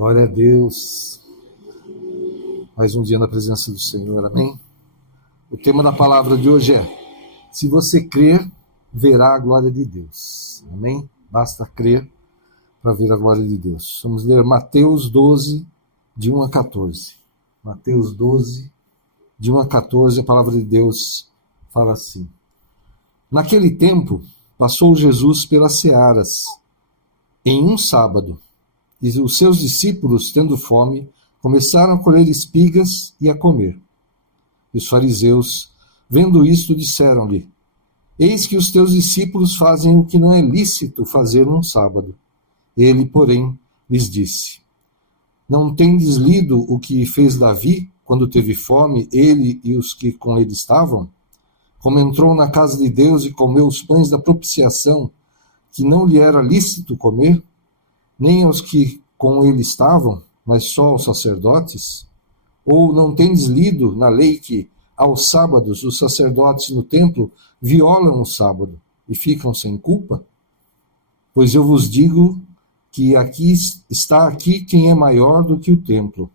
Glória a Deus. Mais um dia na presença do Senhor, amém? O tema da palavra de hoje é: se você crer, verá a glória de Deus. Amém? Basta crer para ver a glória de Deus. Vamos ler Mateus 12, de 1 a 14. Mateus 12, de 1 a 14, a palavra de Deus fala assim: Naquele tempo, passou Jesus pelas searas, em um sábado, e os seus discípulos, tendo fome, começaram a colher espigas e a comer. E os fariseus, vendo isto, disseram-lhe: Eis que os teus discípulos fazem o que não é lícito fazer num sábado. Ele, porém, lhes disse: Não tendes lido o que fez Davi, quando teve fome, ele e os que com ele estavam? Como entrou na casa de Deus e comeu os pães da propiciação, que não lhe era lícito comer, nem aos que com ele estavam, mas só aos sacerdotes? Ou não tendes lido na lei que, aos sábados, os sacerdotes no templo violam o sábado e ficam sem culpa? Pois eu vos digo que está aqui quem é maior do que o templo.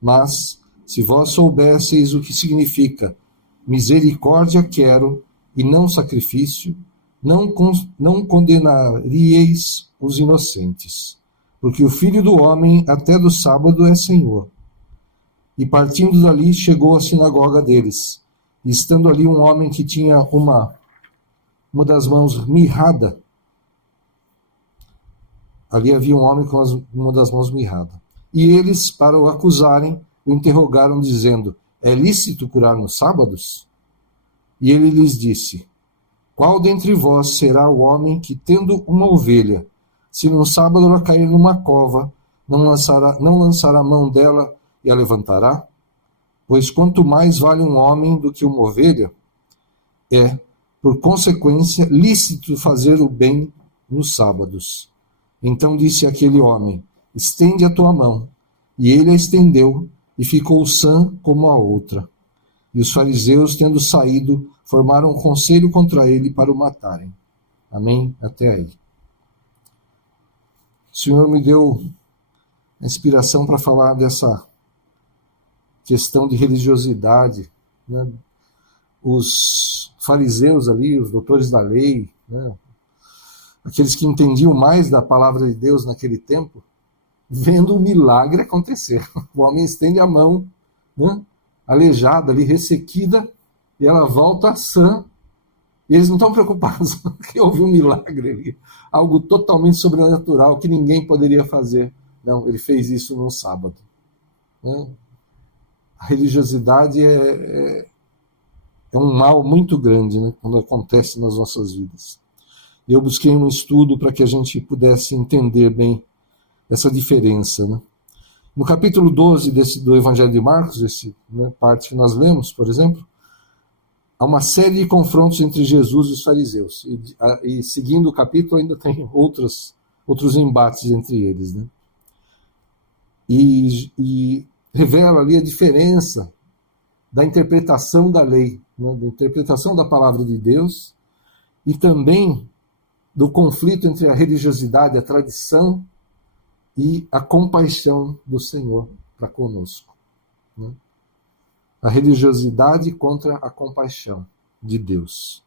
Mas, se vós soubesseis o que significa misericórdia quero e não sacrifício, não condenaríeis os inocentes, porque o Filho do Homem até do sábado é Senhor. E partindo dali, chegou à sinagoga deles, e estando ali um homem que tinha uma das mãos mirrada. Ali havia um homem com uma das mãos mirrada. E eles, para o acusarem, o interrogaram, dizendo: É lícito curar nos sábados? E ele lhes disse: Qual dentre vós será o homem que, tendo uma ovelha, se no sábado ela cair numa cova, não lançará a mão dela e a levantará? Pois quanto mais vale um homem do que uma ovelha, é, por consequência, lícito fazer o bem nos sábados. Então disse aquele homem: Estende a tua mão. E ele a estendeu, e ficou sã como a outra. E os fariseus, tendo saído, formaram um conselho contra ele para o matarem. Amém? Até aí. O Senhor me deu a inspiração para falar dessa questão de religiosidade, né? Os fariseus ali, os doutores da lei, né? Aqueles que entendiam mais da palavra de Deus naquele tempo, vendo o milagre acontecer. O homem estende a mão, né? Aleijada ali, ressequida, e ela volta sã, e eles não estão preocupados, porque houve um milagre ali, algo totalmente sobrenatural que ninguém poderia fazer. Não, ele fez isso no sábado. Né? A religiosidade é um mal muito grande, né, quando acontece nas nossas vidas. E eu busquei um estudo para que a gente pudesse entender bem essa diferença. Né? No capítulo 12 do Evangelho de Marcos, parte que nós lemos, por exemplo, há uma série de confrontos entre Jesus e os fariseus. E seguindo o capítulo ainda tem outros embates entre eles. Né? E revela ali a diferença da interpretação da lei, né? Da interpretação da palavra de Deus, e também do conflito entre a religiosidade, a tradição e a compaixão do Senhor para conosco. Né? A religiosidade contra a compaixão de Deus.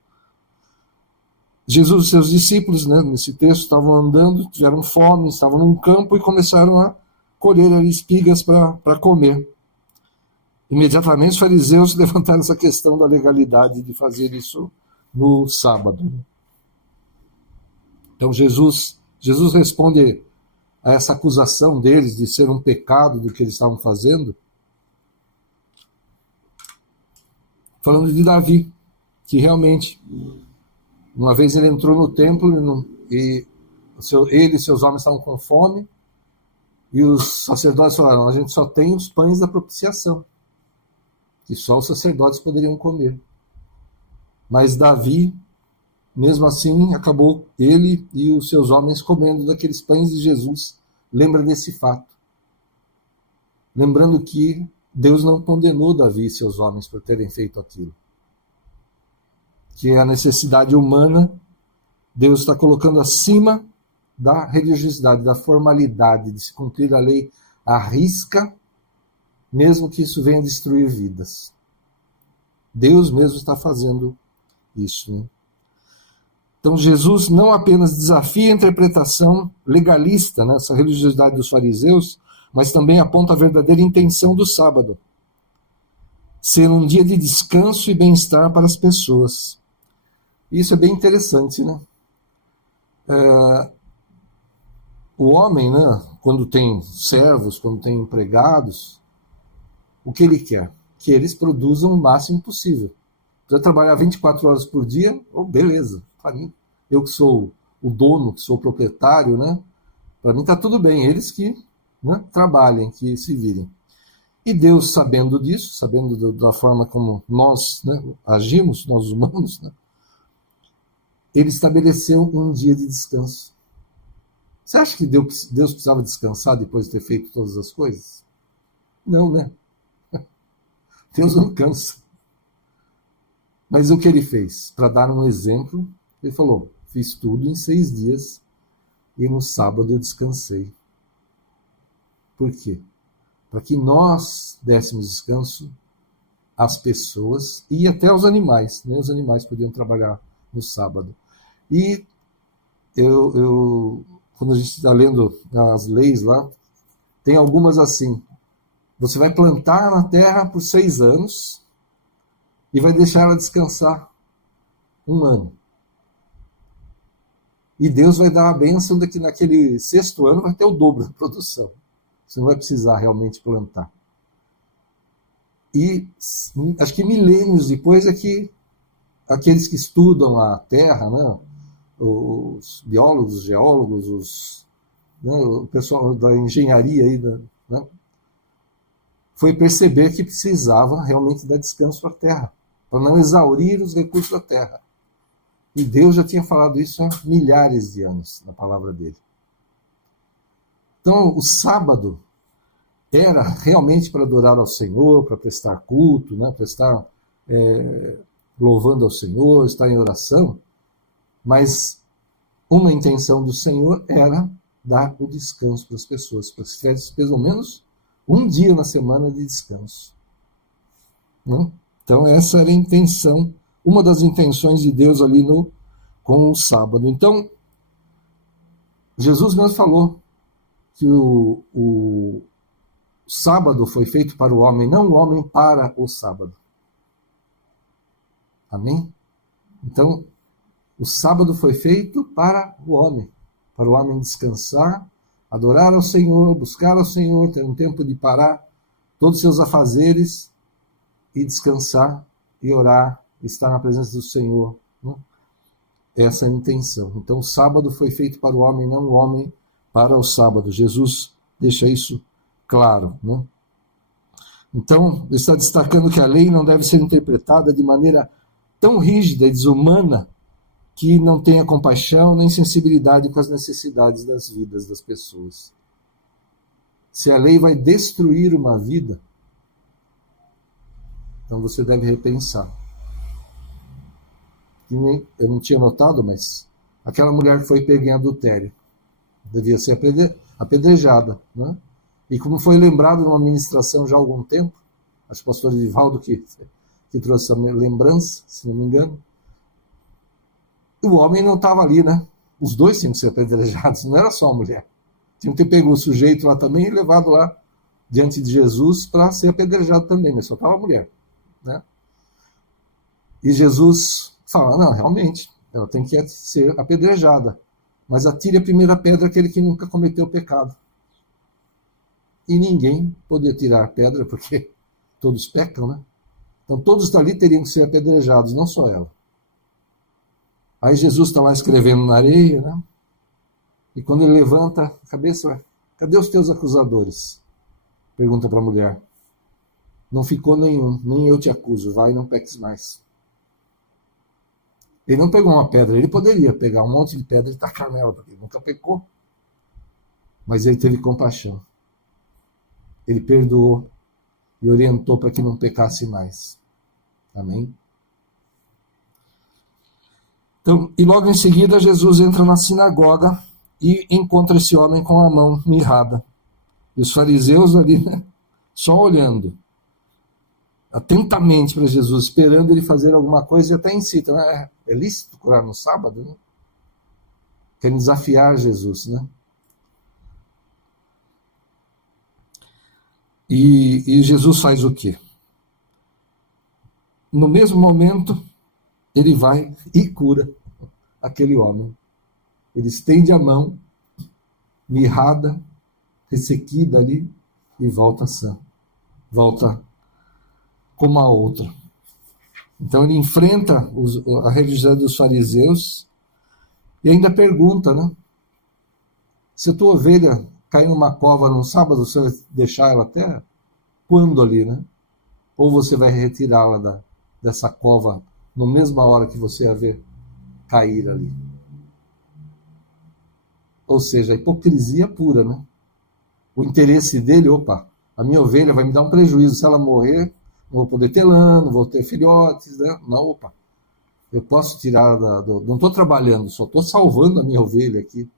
Jesus e seus discípulos, né, nesse texto, estavam andando, tiveram fome, estavam num campo e começaram a colher espigas para comer. Imediatamente os fariseus levantaram essa questão da legalidade de fazer isso no sábado. Então Jesus responde a essa acusação deles de ser um pecado do que eles estavam fazendo, falando de Davi, que realmente, uma vez ele entrou no templo e ele e seus homens estavam com fome, e os sacerdotes falaram: a gente só tem os pães da propiciação, que só os sacerdotes poderiam comer. Mas Davi, mesmo assim, acabou ele e os seus homens comendo daqueles pães de Jesus. Lembra desse fato. Lembrando que Deus não condenou Davi e seus homens por terem feito aquilo. Que a necessidade humana, Deus está colocando acima da religiosidade, da formalidade, de se cumprir a lei arrisca, mesmo que isso venha destruir vidas. Deus mesmo está fazendo isso, né? Então Jesus não apenas desafia a interpretação legalista, né, essa religiosidade dos fariseus, mas também aponta a verdadeira intenção do sábado, ser um dia de descanso e bem-estar para as pessoas. Isso é bem interessante, né? O homem, né, quando tem servos, quando tem empregados, o que ele quer? Que eles produzam o máximo possível. Precisa trabalhar 24 horas por dia, beleza, para mim, eu que sou o dono, que sou o proprietário, né, para mim está tudo bem, eles que, né, trabalhem, que se virem. E Deus, sabendo disso, sabendo da forma como nós, né, agimos, nós humanos, né, ele estabeleceu um dia de descanso. Você acha que Deus precisava descansar depois de ter feito todas as coisas? Não, né? Deus não cansa. Mas o que ele fez? Para dar um exemplo, ele falou, fiz tudo em 6 dias e no sábado eu descansei. Por quê? Para que nós dessemos descanso às pessoas e até aos animais. Nem os animais podiam trabalhar no sábado. E quando a gente está lendo as leis lá, tem algumas assim. Você vai plantar na terra por 6 anos e vai deixar ela descansar 1 ano. E Deus vai dar a bênção de que naquele 6º ano vai ter o dobro da produção. Você não vai precisar realmente plantar. E acho que milênios depois é que aqueles que estudam a terra, né, os biólogos, os geólogos, o pessoal da engenharia aí, né, foi perceber que precisava realmente dar descanso à terra, para não exaurir os recursos da terra. E Deus já tinha falado isso há milhares de anos na palavra dele. Então, o sábado era realmente para adorar ao Senhor, para prestar culto, né, para estar louvando ao Senhor, estar em oração, mas uma intenção do Senhor era dar o descanso para as pessoas, para que tivesse pelo menos um dia na semana de descanso. Né? Então essa era a intenção, uma das intenções de Deus ali com o sábado. Então, Jesus mesmo falou que o sábado foi feito para o homem, não o homem para o sábado. Amém? Então, o sábado foi feito para o homem descansar, adorar ao Senhor, buscar ao Senhor, ter um tempo de parar todos os seus afazeres e descansar e orar, estar na presença do Senhor. Né? Essa é a intenção. Então, o sábado foi feito para o homem, não o homem para o sábado. Jesus deixa isso claro. Né? Então, ele está destacando que a lei não deve ser interpretada de maneira tão rígida e desumana que não tenha compaixão nem sensibilidade com as necessidades das vidas das pessoas. Se a lei vai destruir uma vida, então você deve repensar. Eu não tinha notado, mas aquela mulher que foi pega em adultério devia ser apedrejada. Né? E como foi lembrado numa ministração já há algum tempo, acho que o pastor Edivaldo que trouxe essa lembrança, se não me engano, o homem não estava ali, né? Os dois tinham que ser apedrejados, não era só a mulher. Tinham que ter pego o sujeito lá também e levado lá diante de Jesus para ser apedrejado também, mas só estava a mulher. Né? E Jesus fala, não, realmente, ela tem que ser apedrejada, mas atire a primeira pedra aquele que nunca cometeu pecado. E ninguém podia tirar a pedra, porque todos pecam, né? Então todos dali teriam que ser apedrejados, não só ela. Aí Jesus está lá escrevendo na areia, né? E quando ele levanta a cabeça, cadê os teus acusadores? Pergunta para a mulher. Não ficou nenhum, nem eu te acuso, vai e não peques mais. Ele não pegou uma pedra, ele poderia pegar um monte de pedra e tacar nela, porque ele nunca pecou. Mas ele teve compaixão. Ele perdoou e orientou para que não pecasse mais. Amém? Então, e logo em seguida, Jesus entra na sinagoga e encontra esse homem com a mão mirrada. E os fariseus ali, né, só olhando atentamente para Jesus, esperando ele fazer alguma coisa, e até incitam, né? É lícito curar no sábado, né? Querem desafiar Jesus, né? E Jesus faz o quê? No mesmo momento, ele vai e cura aquele homem. Ele estende a mão, mirrada, ressequida ali, e volta sã. Volta como a outra. Então ele enfrenta a religiosidade dos fariseus e ainda pergunta, né? Se a tua ovelha cair numa cova num sábado, você vai deixar ela até quando ali, né? Ou você vai retirá-la dessa cova na mesma hora que você a ver cair ali. Ou seja, a hipocrisia pura, né? O interesse dele, opa, a minha ovelha vai me dar um prejuízo, se ela morrer, não vou poder ter lã, não vou ter filhotes, né? Não, opa, eu posso tirar não estou trabalhando, só estou salvando a minha ovelha aqui.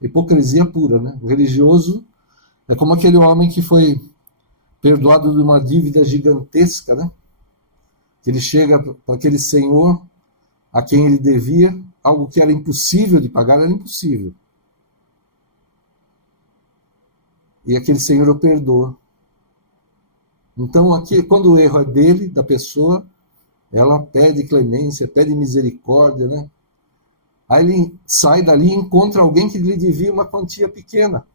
Hipocrisia pura, né? O religioso é como aquele homem que foi perdoado de uma dívida gigantesca, né? Ele chega para aquele senhor a quem ele devia algo que era impossível de pagar, era impossível. E aquele senhor o perdoa. Então, aqui, quando o erro é dele, da pessoa, ela pede clemência, pede misericórdia, né? Aí ele sai dali e encontra alguém que lhe devia uma quantia pequena.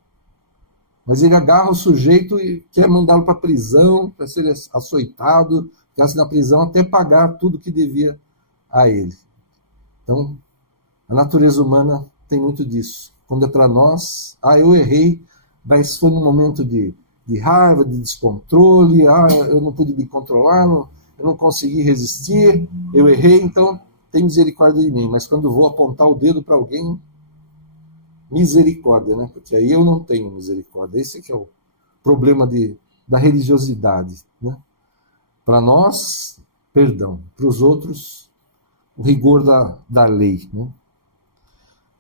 Mas ele agarra o sujeito e quer mandá-lo para a prisão, para ser açoitado, ficasse na prisão até pagar tudo que devia a ele. Então, a natureza humana tem muito disso. Quando é para nós, eu errei, mas foi num momento de raiva, de descontrole, eu não pude me controlar, eu não consegui resistir, eu errei, então tem misericórdia de mim. Mas quando vou apontar o dedo para alguém, misericórdia, né? Porque aí eu não tenho misericórdia. Esse que é o problema da religiosidade, né? Para nós, perdão. Para os outros, o rigor da lei, né?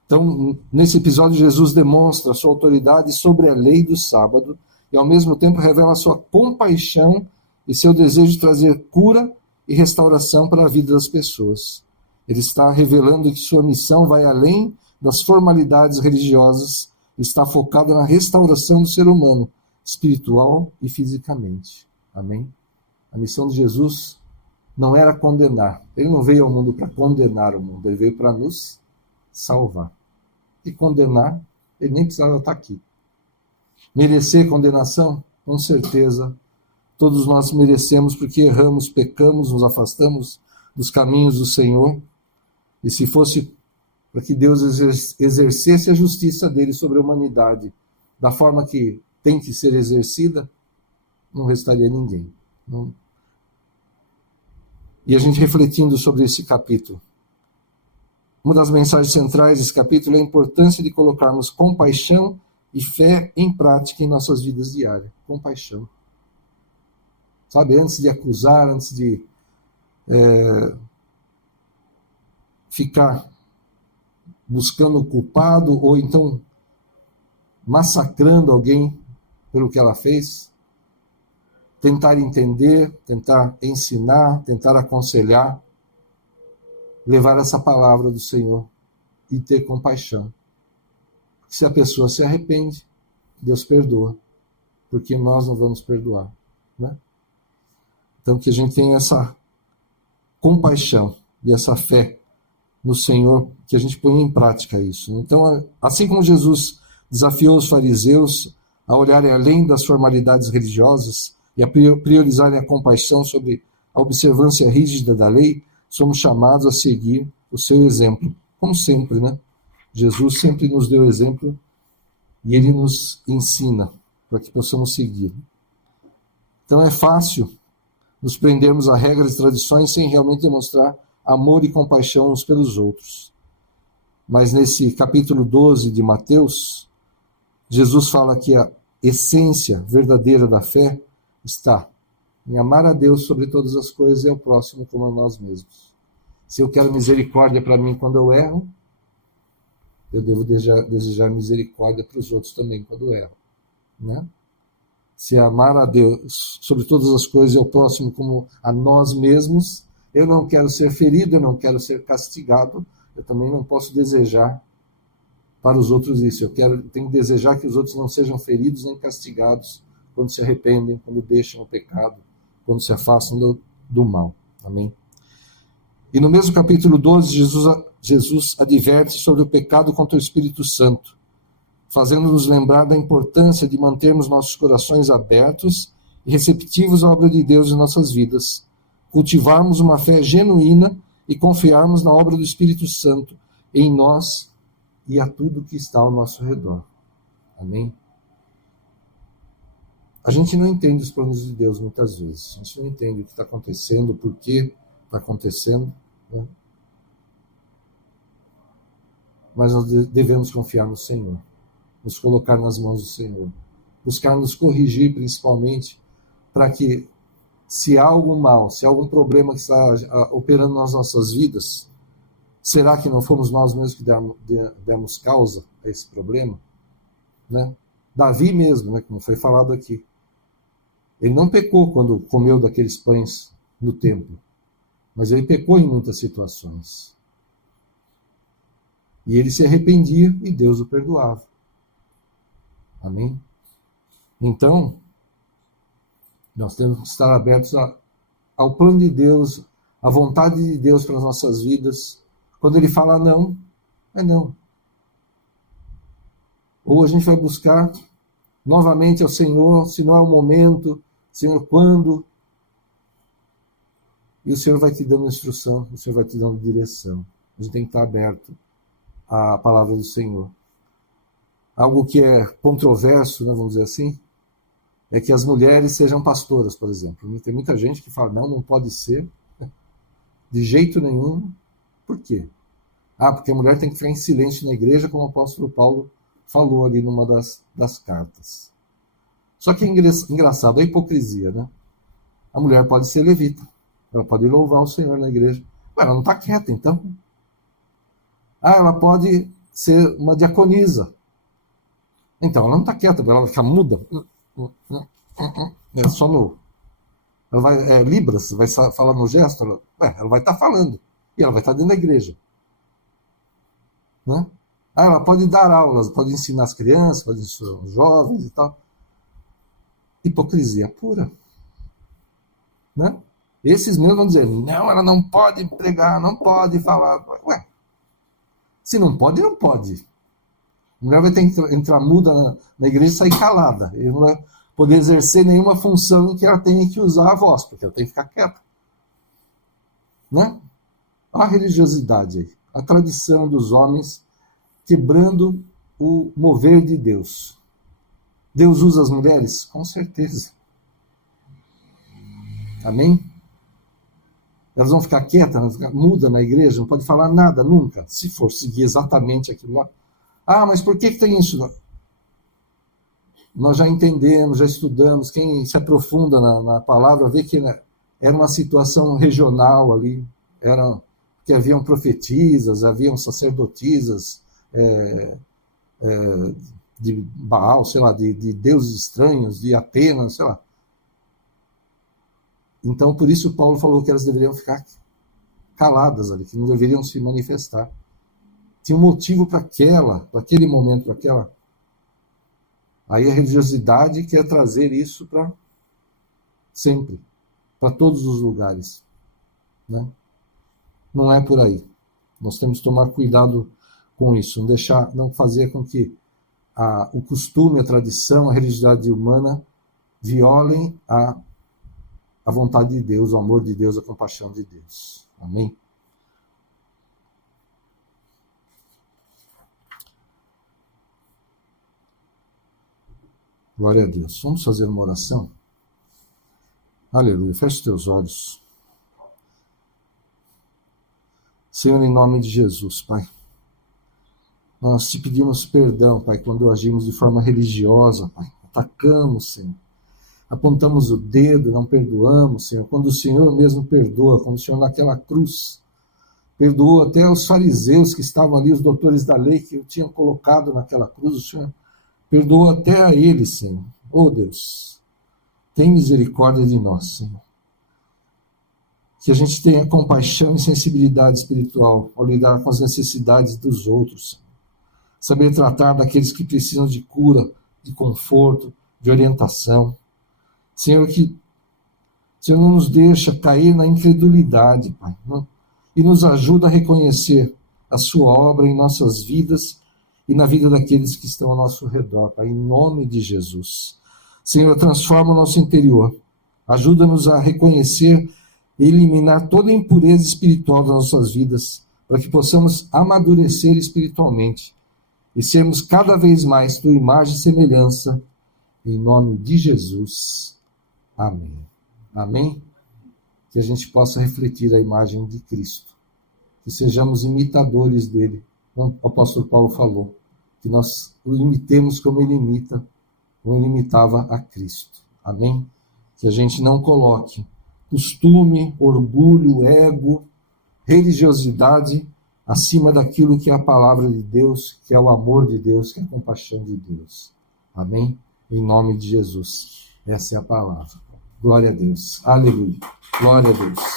Então, nesse episódio, Jesus demonstra a sua autoridade sobre a lei do sábado e, ao mesmo tempo, revela a sua compaixão e seu desejo de trazer cura e restauração para a vida das pessoas. Ele está revelando que sua missão vai além das formalidades religiosas, está focada na restauração do ser humano, espiritual e fisicamente. Amém? A missão de Jesus não era condenar. Ele não veio ao mundo para condenar o mundo, ele veio para nos salvar. E condenar, ele nem precisava estar aqui. Merecer condenação? Com certeza. Todos nós merecemos porque erramos, pecamos, nos afastamos dos caminhos do Senhor. E se fosse para que Deus exercesse a justiça dele sobre a humanidade da forma que tem que ser exercida, não restaria ninguém. Não. E a gente refletindo sobre esse capítulo, uma das mensagens centrais desse capítulo é a importância de colocarmos compaixão e fé em prática em nossas vidas diárias. Compaixão. Sabe, antes de acusar, antes de ficar buscando o culpado ou então massacrando alguém pelo que ela fez, tentar entender, tentar ensinar, tentar aconselhar, levar essa palavra do Senhor e ter compaixão. Se a pessoa se arrepende, Deus perdoa, porque nós não vamos perdoar, né? Então que a gente tenha essa compaixão e essa fé no Senhor, que a gente ponha em prática isso. Então, assim como Jesus desafiou os fariseus a olharem além das formalidades religiosas e a priorizarem a compaixão sobre a observância rígida da lei, somos chamados a seguir o seu exemplo, como sempre, né? Jesus sempre nos deu exemplo e ele nos ensina para que possamos seguir. Então é fácil nos prendermos a regras e tradições sem realmente demonstrar amor e compaixão uns pelos outros. Mas nesse capítulo 12 de Mateus, Jesus fala que a essência verdadeira da fé está em amar a Deus sobre todas as coisas e ao próximo como a nós mesmos. Se eu quero misericórdia para mim quando eu erro, eu devo desejar misericórdia para os outros também quando eu erro, né? se amar a Deus sobre todas as coisas e ao próximo como a nós mesmos, eu não quero ser ferido, eu não quero ser castigado, eu também não posso desejar para os outros isso. Tenho que desejar que os outros não sejam feridos nem castigados quando se arrependem, quando deixam o pecado, quando se afastam do mal. Amém? E no mesmo capítulo 12, Jesus adverte sobre o pecado contra o Espírito Santo, fazendo-nos lembrar da importância de mantermos nossos corações abertos e receptivos à obra de Deus em nossas vidas, cultivarmos uma fé genuína e confiarmos na obra do Espírito Santo em nós e a tudo que está ao nosso redor. Amém? A gente não entende os planos de Deus muitas vezes. A gente não entende o que está acontecendo, por que está acontecendo, né? Mas nós devemos confiar no Senhor, nos colocar nas mãos do Senhor, buscar nos corrigir principalmente, para que, se há algum mal, se há algum problema que está operando nas nossas vidas, será que não fomos nós mesmos que demos causa a esse problema? Né? Davi mesmo, né, como foi falado aqui, ele não pecou quando comeu daqueles pães no templo, mas ele pecou em muitas situações. E ele se arrependia e Deus o perdoava. Amém? Então, nós temos que estar abertos ao plano de Deus, à vontade de Deus para as nossas vidas. Quando ele fala não, é não. Ou a gente vai buscar novamente ao Senhor, se não é o momento, Senhor, quando? E o Senhor vai te dando instrução, o Senhor vai te dando direção. A gente tem que estar aberto à palavra do Senhor. Algo que é controverso, né, vamos dizer assim, é que as mulheres sejam pastoras, por exemplo. Tem muita gente que fala, não pode ser, de jeito nenhum. Por quê? Porque a mulher tem que ficar em silêncio na igreja, como o apóstolo Paulo falou ali numa das cartas. Só que é engraçado, a hipocrisia, né? A mulher pode ser levita, ela pode louvar o Senhor na igreja. Ela não está quieta, então. Ela pode ser uma diaconisa. Então, ela não está quieta, ela vai ficar muda. É só no... Ela vai, Libras, vai falar no gesto, ela vai estar falando. E ela vai estar dentro da igreja. Né? Ela pode dar aulas, pode ensinar as crianças, pode ensinar os jovens e tal. Hipocrisia pura. Né? Esses mesmos vão dizer, não, ela não pode pregar, não pode falar. Se não pode, não pode. A mulher vai ter que entrar muda na igreja e sair calada. Ele não vai poder exercer nenhuma função em que ela tenha que usar a voz, porque ela tem que ficar quieta. Né? Olha a religiosidade aí, a tradição dos homens quebrando o mover de Deus. Deus usa as mulheres? Com certeza. Amém? Elas vão ficar quietas, vão ficar mudas na igreja, não pode falar nada nunca, se for seguir exatamente aquilo lá. Mas por que tem isso? Nós já entendemos, já estudamos, quem se aprofunda na palavra vê que era uma situação regional ali, que haviam profetisas, haviam sacerdotisas de Baal, sei lá, de deuses estranhos, de Atenas, sei lá. Então, por isso Paulo falou que elas deveriam ficar caladas ali, que não deveriam se manifestar. Tinha um motivo para aquele momento, para aquela. Aí a religiosidade quer trazer isso para sempre, para todos os lugares. Né? Não é por aí. Nós temos que tomar cuidado com isso, não fazer com que o costume, a tradição, a religiosidade humana violem a vontade de Deus, o amor de Deus, a compaixão de Deus. Amém? Glória a Deus. Vamos fazer uma oração? Aleluia. Feche teus olhos. Senhor, em nome de Jesus, Pai, nós te pedimos perdão, Pai, quando agimos de forma religiosa, Pai. Atacamos, Senhor. Apontamos o dedo, não perdoamos, Senhor. Quando o Senhor mesmo perdoa, quando o Senhor naquela cruz perdoou até os fariseus que estavam ali, os doutores da lei que o tinham colocado naquela cruz, o Senhor perdoou até a eles, Senhor. Oh, Deus, Tem misericórdia de nós, Senhor. Que a gente tenha compaixão e sensibilidade espiritual ao lidar com as necessidades dos outros, Senhor. Saber tratar daqueles que precisam de cura, de conforto, de orientação. Senhor, que o Senhor não nos deixa cair na incredulidade, Pai, e nos ajuda a reconhecer a sua obra em nossas vidas e na vida daqueles que estão ao nosso redor, Pai, em nome de Jesus. Senhor, transforma o nosso interior, ajuda-nos a reconhecer e eliminar toda a impureza espiritual das nossas vidas, para que possamos amadurecer espiritualmente e sermos cada vez mais tua imagem e semelhança, em nome de Jesus. Amém. Amém? Que a gente possa refletir a imagem de Cristo, que sejamos imitadores dele, como o apóstolo Paulo falou, que nós o imitemos como ele imita, como ele imitava a Cristo. Amém? Que a gente não coloque costume, orgulho, ego, religiosidade acima daquilo que é a palavra de Deus, que é o amor de Deus, que é a compaixão de Deus. Amém? Em nome de Jesus. Essa é a palavra. Glória a Deus. Aleluia. Glória a Deus.